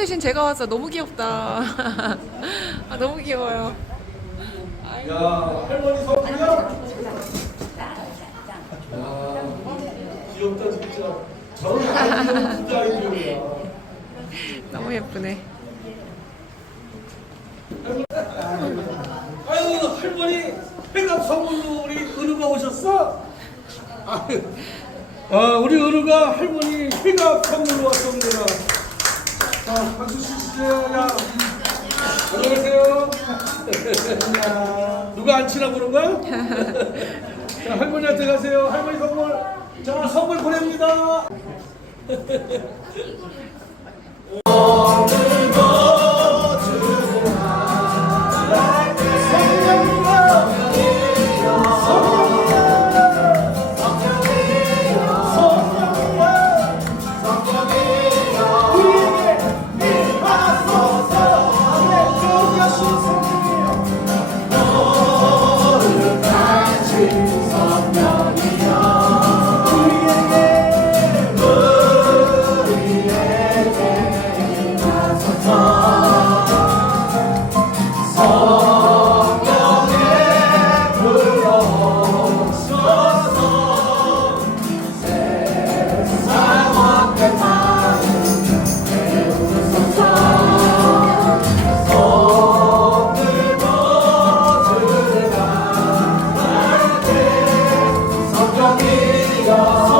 대신 제가 왔어. 너무 귀엽다. 아, 너무 귀여워요. 야, 할머니 선물이야? 야, 귀엽다 진짜. 저런 아이디어 진짜 아이디어야. 너무 예쁘네. 아유, 할머니 회갑 선물로 우리 은우가 오셨어? 아유, 아, 우리 은우가 할머니 회갑 선물로 왔습니다. 자, 박수 치시죠. 야, 안녕하세요. 누가 안 치나 그런 거야? 자, 할머니한테 가세요. 할머니 선물. 자, 선물 보냅니다. Oh.